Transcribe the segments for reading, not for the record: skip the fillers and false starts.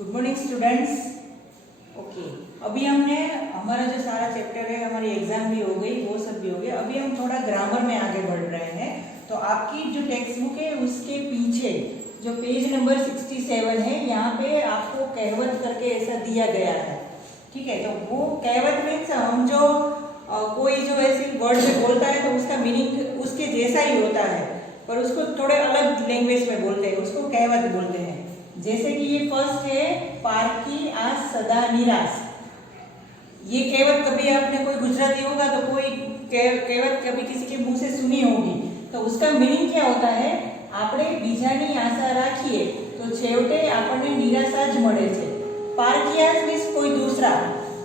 Good morning students. Okay, अभी हमने हमारा जो सारा चैप्टर है, हमारी एग्जाम भी हो गई, वो सब भी हो गया। अभी हम थोड़ा ग्रामर में आगे बढ़ रहे हैं। तो आपकी जो टेक्स्ट बुक है उसके पीछे जो पेज नंबर 67 है, यहाँ पे आपको कहवत करके ऐसा दिया गया है। ठीक है, तो वो कहवत मीन्स हम जो कोई जो ऐसी वर्ड में बोलता है तो उसका मीनिंग उसके जैसा ही होता है, पर उसको थोड़े अलग लैंग्वेज में बोलते हैं, उसको कहवत बोलते हैं। जैसे कि ये फर्स्ट है, पारकी आज सदा निराश। ये कहवत कभी आपने कोई गुजराती होगा तो कोई कहवत कभी किसी के मुंह से सुनी होगी। तो उसका मीनिंग क्या होता है, આપણે બીજાની આશા રાખીએ તો છેવટે આપણને નિરાશા જ મળે છે। પારકિયાસ मीन्स कोई दूसरा।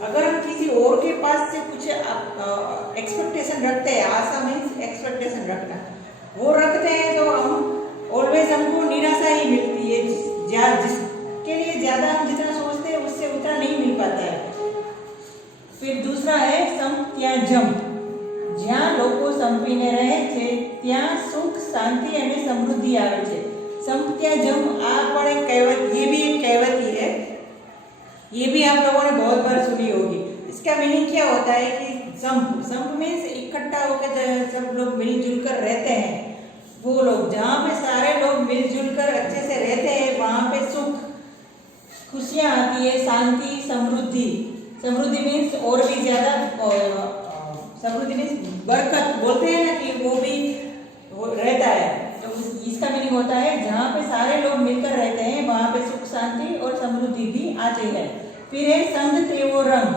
अगर हम किसी और के पास से कुछ एक्सपेक्टेशन रखते हैं, आशा मीन्स एक्सपेक्टेशन रखना, वो रखते हैं तो हम ऑलवेज हमको निराशा ही मिलती है। जिसके लिए ज्यादा हम जितना सोचते हैं उससे उतना नहीं मिल पाता है। फिर दूसरा है सम त्या जम। જ્યાં લોકો સંપીને રહે છે ત્યાં સુખ શાંતિ અને સમૃદ્ધિ આવે છે। સંપ્ત્યા જમ આ પણ એક કહેવત, ये भी एक कहावत ही है। ये भी आप लोगों ने बहुत बार सुनी होगी। इसका मीनिंग क्या होता है कि संप मीन्स इकट्ठा होकर सब लोग मिलजुल कर रहते हैं। वो लोग जहाँ पे सारे लोग मिलजुल कर अच्छे से रहते हैं वहाँ पे सुख खुशियाँ आती है, शांति समृद्धि। समृद्धि मीन्स और भी ज्यादा, समृद्धि मीन्स बरकत बोलते हैं ना, कि वो भी रहता है। तो इसका मीनिंग होता है जहाँ पे सारे लोग मिलकर रहते हैं वहाँ पे सुख शांति और समृद्धि भी आती है। फिर है संग तेवो रंग,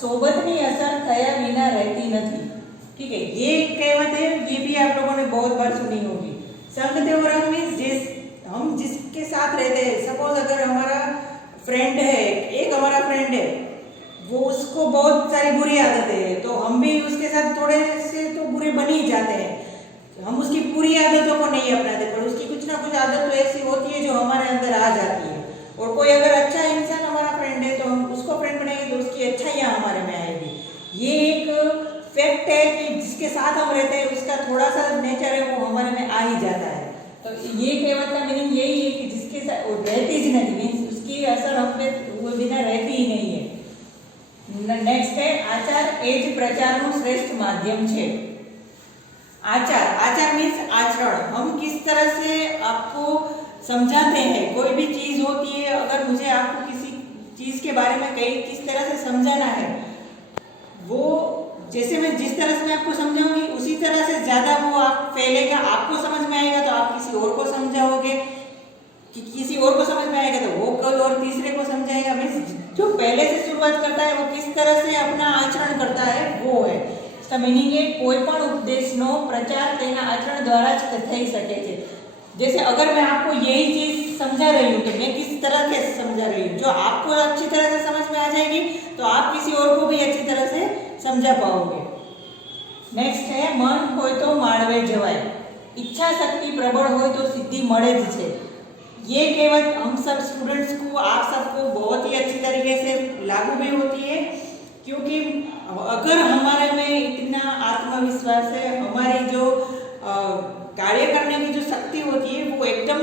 सोबतनी असर थया विना रहती नहीं। ठीक है, ये कहवत है, ये भी आप लोगों ने बहुत बार सुनी होगी। संग तेवो रंग मीन्स हम जिसके साथ रहते हैं, सपोज अगर हमारा फ्रेंड है, एक हमारा फ्रेंड है, वो उसको बहुत सारी बुरी आदतें हैं, तो हम भी उसके साथ थोड़े से तो बुरे बन ही जाते हैं। हम उसकी पूरी आदतों को नहीं अपनाते, पर उसकी कुछ ना कुछ आदत तो ऐसी होती है जो हमारे अंदर आ जाती है। और कोई अगर अच्छा इंसान हमारा फ्रेंड है तो हम उसको फ्रेंड बनाएंगे तो उसकी अच्छाइयाँ हमारे में आएगी। ये एक फैक्ट है कि जिसके साथ हम रहते हैं उसका थोड़ा सा नेचर है वो हमारे में आ ही जाता है। तो ये कहवत का मीनिंग यही है कि जिसके साथ वो रहती ही नहीं, मीन्स उसकी असर हम पे हुए बिना रहती ही नहीं है। नेक्स्ट है आचार એ જ પ્રચારનું શ્રેષ્ઠ માધ્યમ છે। आचार, आचार मीन्स आचरण। हम किस तरह से आपको समझाते हैं, कोई भी चीज होती है, अगर मुझे आपको किसी चीज के बारे में किस तरह से समझाना है, वो जैसे मैं जिस तरह से मैं आपको समझाऊंगी उसी तरह से ज्यादा वो आप फैलेगा, आपको समझ में आएगा तो आप किसी और को समझाओगे, कि किसी और को समझ में आएगा तो वो कोई और तीसरे को समझाएगा। मीन्स जो पहले से शुरुआत करता है वो किस तरह से अपना आचरण करता है वो है। इसका मीनिंग है कोई पण उपदेशनो प्रचार तेना आचरण द्वारा ज થઈ શકે છે। जैसे अगर मैं आपको यही चीज समझा रही हूँ तो मैं किस तरह के समझा रही हूँ, जो आपको अच्छी तरह से समझ में आ जाएगी तो आप किसी और को भी अच्छी तरह से समझा पाओगे। नेक्स्ट है मन होय तो माळवे जवाय, इच्छा शक्ति प्रबल होय तो सिद्धि મળે જ છે। ये कहवत हम सब स्टूडेंट्स को, आप सबको बहुत ही अच्छी तरीके से लागू भी होती है, क्योंकि अगर हमारे में इतना आत्मविश्वास है, हमारी जो कार्य करने की जो शक्ति होती है वो एकदम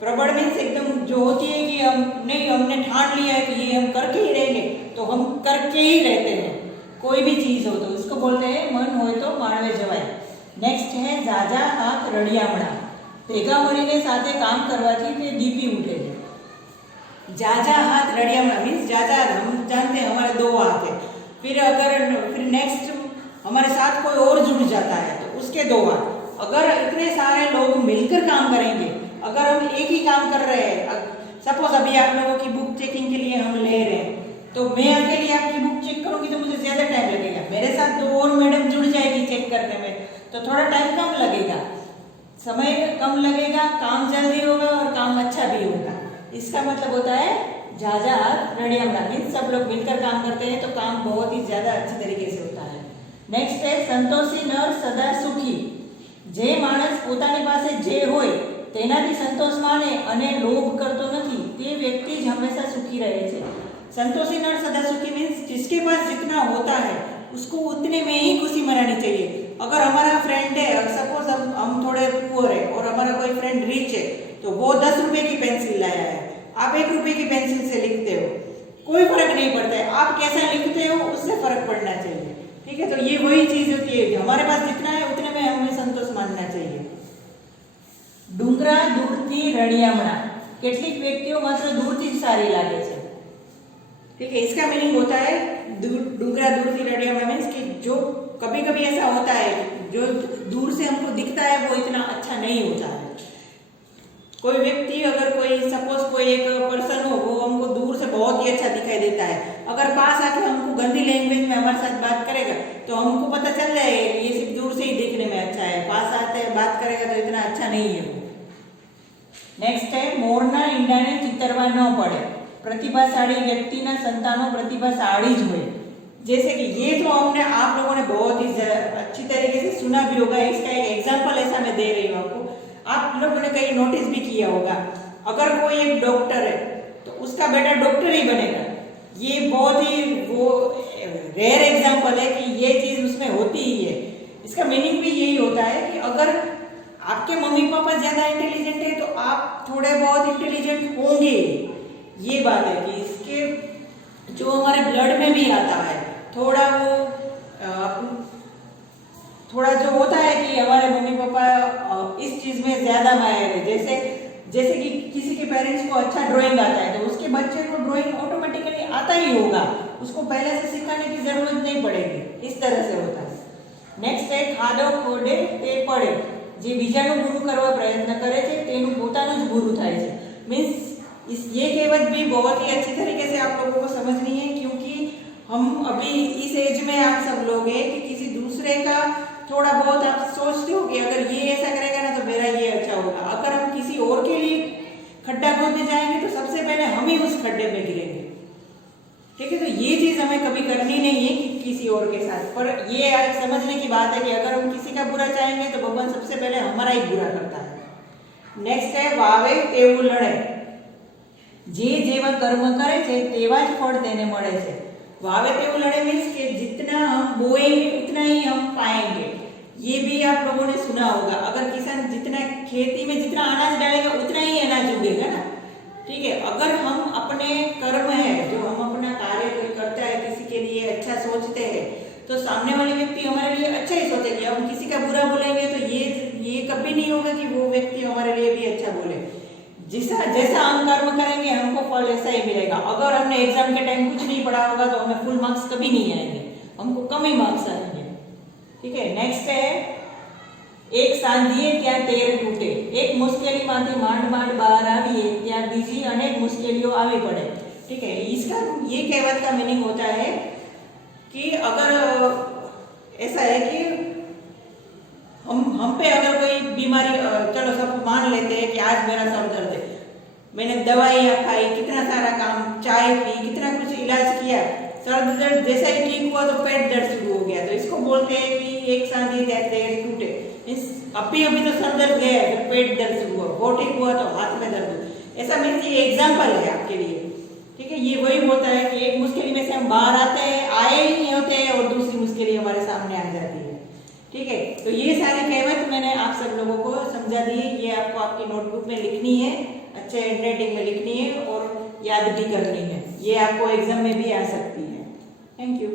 प्रबल मीन्स एकदम जो होती है कि हमने ठान लिया है कि ये हम करके ही रहेंगे, तो हम करके ही रहते हैं। कोई भी चीज हो तो इसको बोलते हैं मन होय तो माळवे जवाय। नेक्स्ट है जाजा हाथ रड़ियामणा, भेगा मळीने साथे काम करवाथी ते डीपी उठे छे। जाजा हाथ रड़ियामणा मीन्स जाजा, हम जानते हैं हमारे दो हाथ है। फिर नेक्स्ट हमारे साथ कोई और जुड़ जाता है तो उसके दो हाथ। अगर इतने सारे लोग मिलकर काम करेंगे, अगर हम एक ही काम कर रहे हैं, सपोज अभी आप लोगों की बुक चेकिंग के लिए हम ले रहे हैं, तो मैं अकेली आपकी बुक चेक करूंगी तो मुझे ज्यादा टाइम लगेगा, मेरे साथ दो और मैडम जुड़ जाएगी चेक करने में तो थोड़ा टाइम कम लगेगा, समय कम लगेगा, काम जल्दी होगा और काम अच्छा भी होगा। इसका मतलब होता है जाजा हाथ रड़ियामणा मीन्स सब लोग मिलकर काम करते हैं तो काम बहुत ही ज्यादा अच्छी तरीके से होता है। नेक्स्ट है संतोषी नर सदा सुखी, जे माणस પોતાની પાસે જે હોય તેનાથી સંતોષ માને અને લોભ કરતો નથી તે વ્યક્તિ જ હંમેશા સુખી રહે છે। संतोषी नर सदा सुखी मीन्स जिसके पास जितना होता है उसको उतने में ही खुशी मनानी चाहिए। अगर हमारा फ्रेंड है, सपोज हम थोड़े पुअर है और हमारा कोई फ्रेंड रिच है, तो वो 10 रुपए की पेंसिल लाया है, आप 1 रुपए की पेंसिल से लिखते हो, कोई फर्क नहीं पड़ता है, आप कैसा लिखते हो उससे फर्क पड़ना चाहिए। ठीक है, तो ये वही चीज होती है, हमारे पास जितना है उतने में हमें संतोष मानना चाहिए। ડુંગરા દૂરથી રળિયામણા, કેટલીક વ્યક્તિઓ માત્ર દૂરથી જ સારી લાગે છે। ठीक है, इसका मीनिंग होता है डूंगरा दूरથી રળિયામણા मीन्स कि जो कभी कभी ऐसा होता है जो दूर से हमको दिखता है वो इतना अच्छा नहीं होता है। कोई व्यक्ति अगर कोई सपोज कोई एक पर्सन हो, वो हमको दूर से बहुत ही अच्छा दिखाई देता है, अगर पास आके हमको गंदी लैंग्वेज में हमारे साथ बात करेगा तो हमको पता चल जाएगा ये सिर्फ दूर से ही दिखने में अच्छा है, पास आते बात करेगा तो इतना अच्छा नहीं है वो। नेक्स्ट है मोरना ईंडाने चितरवा न पड़े, प्रतिभाशाળી व्यक्तिना संतानो प्रतिभाशाળી ज होय। जैसे कि ये तो हमने आप लोगों ने बहुत ही अच्छी तरीके से सुना भी होगा, इसका एक एग्जांपल ऐसा मैं दे रही हूँ आपको, आप लोगों ने कहीं नोटिस भी किया होगा, अगर कोई एक डॉक्टर है तो उसका बेटा डॉक्टर ही बनेगा। ये बहुत ही वो रेयर एग्जांपल है कि ये चीज उसमें होती ही है। इसका मीनिंग भी यही होता है कि अगर आपके मम्मी पापा ज्यादा इंटेलिजेंट है तो आप थोड़े बहुत इंटेलिजेंट होंगे, ये बात है कि इसके जो हमारे ब्लड में भी आता है थोड़ा वो थोड़ा जो होता है कि हमारे मम्मी पापा इस चीज में ज्यादा माहिर है। जैसे कि किसी के पेरेंट्स को अच्छा ड्राइंग आता है तो उसके बच्चे को ड्राइंग ऑटोमेटिकली आता ही होगा, उसको पहले से सिखाने की जरूरत नहीं पड़ेगी, इस तरह से होता है। नेक्स्ट है खाडो खोडे ते पड़े, જે બીજાનું ગુરુ કરવા પ્રયત્ન કરે છે તેનું પોતાનું જ ગુરુ થાય છે। मीन्स ये कहावत भी बहुत ही अच्छी तरीके से आप लोगों को समझनी है, क्योंकि हम अभी इस एज में आप सब लोग हैं कि किसी दूसरे का थोड़ा बहुत आप सोचते हो कि अगर ये ऐसा करेगा ना तो मेरा ये अच्छा होगा। अगर हम किसी और के लिए खड्डा खोदने जाएंगे तो सबसे पहले हम ही उस खड्डे में गिरेंगे। ठीक है, तो ये चीज हमें कभी करनी नहीं है कि किसी और के साथ, पर ये आज समझने की बात है कि अगर हम किसी का बुरा चाहेंगे तो भगवान सबसे पहले हमारा ही बुरा करता है। नेक्स्ट है वावे तेवुं लड़े, जे जेवा कर्म करे छे तेवा ज फल तेने मळे छे। वावे तेवुं लड़े मीन्स कि जितना हम बोएंगे उतना ही हम पाएंगे। ये भी आप लोगों ने सुना होगा, अगर किसान जितना खेती में जितना अनाज डालेगा उतना ही अनाज उगेगा ना। ठीक है, अगर हम अपने कर्म है जो हम अपना कार्य करता है किसी के लिए अच्छा सोचते हैं तो सामने वाले व्यक्ति हमारे लिए अच्छा ही सोचेंगे। हम किसी का बुरा बोलेंगे तो ये कभी नहीं होगा कि वो व्यक्ति हमारे लिए भी अच्छा बोले। जैसा हम कर्म करेंगे हमको फल ऐसा ही मिलेगा। अगर हमने एग्जाम के टाइम कुछ नहीं पढ़ा होगा तो हमें फुल मार्क्स कभी नहीं आएंगे, हमको कम ही मार्क्स आएंगे। ठीक है, नेक्स्ट है एक सांधिए त्या तेर तूटे, एक मुश्केली मांथी માંડ માંડ બહાર આવીએ ત્યાં બીજી अनेक मुश्केलियों आवी पड़े। ठीक है, इसका ये कहावत का मीनिंग होता है कि अगर ऐसा है कि हम पे अगर कोई बीमारी, चलो सब मान लेते हैं कि आज मेरा सर दर्द है, मैंने दवाइयाँ खाई, कितना सारा काम, चाय पी, कितना कुछ इलाज किया, सर दर्द जैसा ही ठीक हुआ तो पेट दर्द शुरू हो गया, तो इसको बोलते हैं कि एक सांधी त्या तेर टूटे। अभी तो सर दर्द गया तो पेट दर्द शुरू हुआ, वो ठीक हुआ तो हाथ में दर्द। ऐसा मीन्स ये एग्जाम्पल है आपके लिए। ठीक है, ये वही होता है कि एक मुश्किल में से हम बाहर आते हैं, आए ही नहीं होते हैं और दूसरी मुश्किल हमारे सामने आ जाती है। ठीक है, तो ये सारी कहावत मैंने आप सब लोगों को समझा दी है। ये आपको आपकी नोटबुक में लिखनी है, अच्छे हैंडराइटिंग में लिखनी है और याद भी करनी है। ये आपको एग्जाम में भी आ सकती है। Thank you.